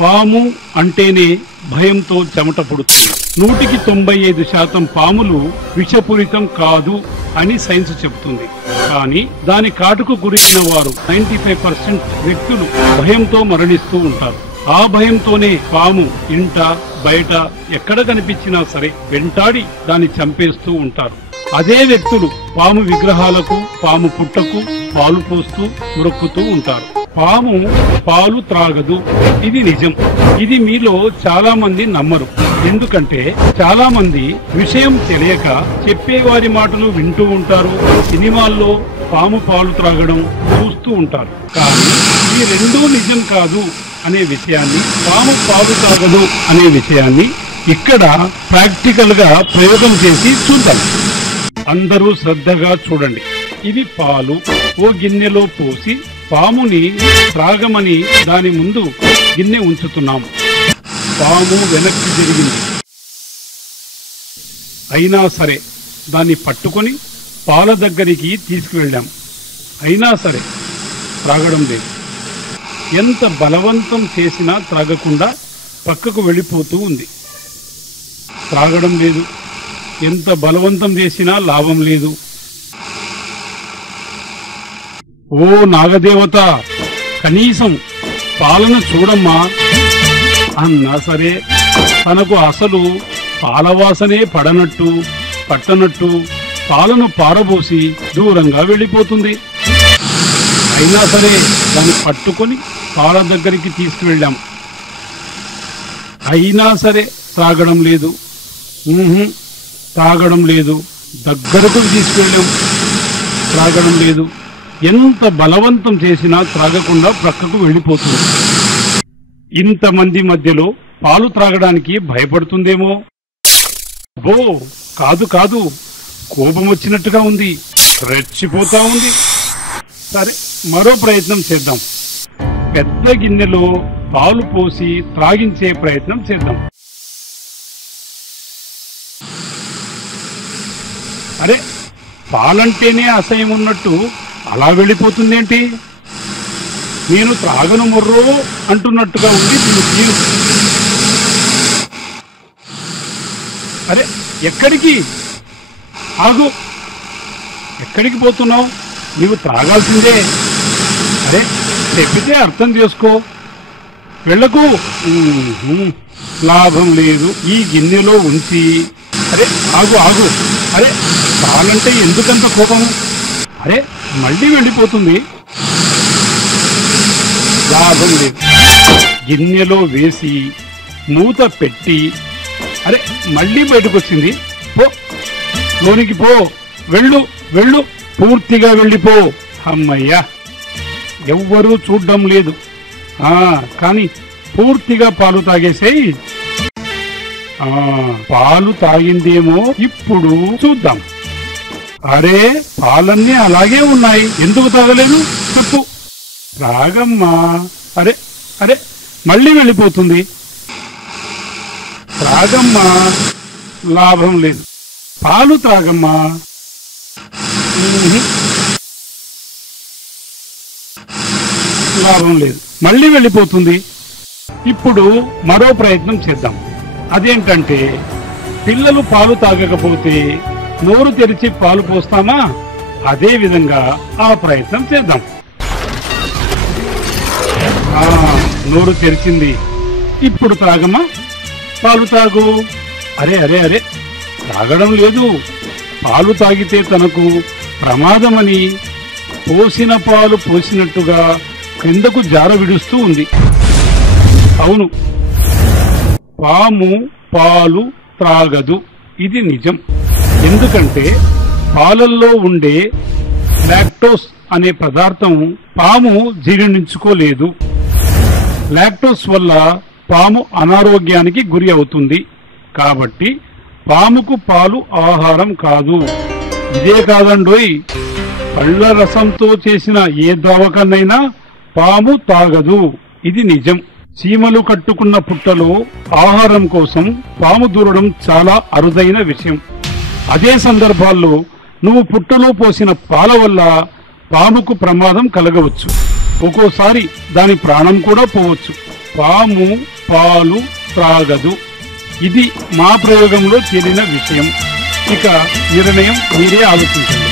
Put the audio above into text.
పాము అంటేనే భయంతో చెమట పుడుతుంది. 195% పాములు విషపూరితం కాదు అని సైన్స్ చెబుతుంది. కానీ దాని కాటుకు గురైన వారు 95% వ్యక్తులు భయంతో మరణిస్తూ ఉంటారు. ఆ భయంతోనే పాము ఇంట బయట ఎక్కడ కనిపించినా సరే వెంటాడి దాన్ని చంపేస్తూ ఉంటారు. అదే వ్యక్తులు పాము విగ్రహాలకు, పాము పుట్టకు పాలు పోస్తూ మొక్కుతూ ఉంటారు. పాము పాలు త్రాగదు, ఇది నిజం. ఇది మీలో చాలా మంది నమ్మరు. ఎందుకంటే చాలా మంది విషయం తెలియక చెప్పేవారి మాటలు వింటూ ఉంటారు. సినిమాల్లో పాము పాలు త్రాగడం చూస్తూ ఉంటారు. కానీ ఈ రెండూ నిజం కాదు అనే విషయాన్ని, పాము పాలు త్రాగదు అనే విషయాన్ని ఇక్కడ ప్రాక్టికల్ గా ప్రయోగం చేసి చూద్దాం. అందరూ శ్రద్ధగా చూడండి. ఇది పాలు ఓ గిన్నెలో పోసి పాముని త్రాగమని దాని ముందు గిన్నె ఉంచుతున్నాము. పాము వెనక్కి తిరిగింది. అయినా సరే దాన్ని పట్టుకొని పాల దగ్గరికి తీసుకువెళ్ళాం. అయినా సరే త్రాగడం లేదు. ఎంత బలవంతం చేసినా త్రాగకుండా పక్కకు వెళ్ళిపోతూ ఉంది. త్రాగడం లేదు. ఎంత బలవంతం చేసినా లాభం లేదు. ఓ నాగదేవత, కనీసం పాలను చూడమ్మా అన్నా సరే తనకు అసలు పాలవాసనే పట్టనట్టు పాలను పారబోసి దూరంగా వెళ్ళిపోతుంది. అయినా సరే దాన్ని పట్టుకొని పాల దగ్గరికి తీసుకువెళ్ళాం. అయినా సరే త్రాగడం లేదు. త్రాగడం లేదు. దగ్గరకు తీసుకువెళ్ళాం. త్రాగడం లేదు. ఎంత బలవంతం చేసినా త్రాగకుండా ప్రక్కకు వెళ్ళిపోతుంది. ఇంతమంది మధ్యలో పాలు త్రాగడానికి భయపడుతుందేమో. ఓ కాదు, కోపం వచ్చినట్టుగా ఉంది. రెచ్చిపోతా ఉంది. సరే, మరో ప్రయత్నం చేద్దాం. పెద్ద గిన్నెలో పాలు పోసి త్రాగించే ప్రయత్నం చేద్దాం. అరే, పాలంటేనే అసహ్యం ఉన్నట్టు అలా వెళ్ళిపోతుందేంటి? నేను త్రాగను మొర్రో అంటున్నట్టుగా ఉంది దీని తీరు. అరే, ఎక్కడికి? ఆగు, ఎక్కడికి పోతున్నావు? నీవు త్రాగాల్సిందే. అరే, చెప్పితే అర్థం చేసుకో. వెళ్ళకు. లాభం లేదు. ఈ గిన్నెలో ఉంచి. అరే ఆగు. అరే, పాలంటే ఎందుకంత కోపం? అరే, మళ్ళీ వెళ్ళిపోతుంది. లాభం లేదు. గిన్నెలో వేసి మూత పెట్టి. అరే, మళ్ళీ బయటకు వచ్చింది. పో, లోనికి పో. వెళ్ళు, పూర్తిగా వెళ్ళిపో. అమ్మయ్యా, ఎవ్వరూ చూడ్డం లేదు. కానీ పూర్తిగా పాలు తాగేసేయి. పాలు తాగిందేమో, ఇప్పుడు చూద్దాం. అరే, పాలన్నీ అలాగే ఉన్నాయి. ఎందుకు తాగలేదు చెప్పు. త్రాగమ్మా. అరే, మళ్ళీ వెళ్ళిపోతుంది. త్రాగమ్మా. లాభం లేదు. పాలు త్రాగమ్మా. లాభం లేదు. మళ్ళీ వెళ్ళిపోతుంది. ఇప్పుడు మరో ప్రయత్నం చేద్దాం. అదేంటంటే, పిల్లలు పాలు తాగకపోతే నోరు తెరిచి పాలు పోస్తామా? అదే విధంగా ఆ ప్రయత్నం చేద్దాం. నోరు తెరిచింది. ఇప్పుడు త్రాగమా? పాలు తాగు. అరే, తాగడం లేదు. పాలు తాగితే తనకు ప్రమాదమని పోసిన పాలు పోసినట్టుగా క్రిందకు జార విడుస్తూ ఉంది. అవును, పాము పాలు త్రాగదు, ఇది నిజం. ఎందుకంటే పాలల్లో ఉండే లాక్టోస్ అనే పదార్థం పాము జీర్ణించుకోలేదు. లాక్టోస్ వల్ల పాము అనారోగ్యానికి గురి అవుతుంది. కాబట్టి పాముకు పాలు ఆహారం కాదు. ఇదే కాదండోయ్, పళ్ళ రసంతో చేసిన ఏ ద్రావకాన్నైనా పాము తాగదు, ఇది నిజం. చీమలు కట్టుకున్న పుట్టలో ఆహారం కోసం పాము దూరడం చాలా అరుదైన విషయం. అదే సందర్భాల్లో నువ్వు పుట్టలో పోసిన పాల వల్ల పాముకు ప్రమాదం కలగవచ్చు. ఒక్కోసారి దాని ప్రాణం కూడా పోవచ్చు. పాము పాలు త్రాగదు. ఇది మా ప్రయోగంలో తేలిన విషయం. ఇక నిర్ణయం మీరే ఆలోచించండి.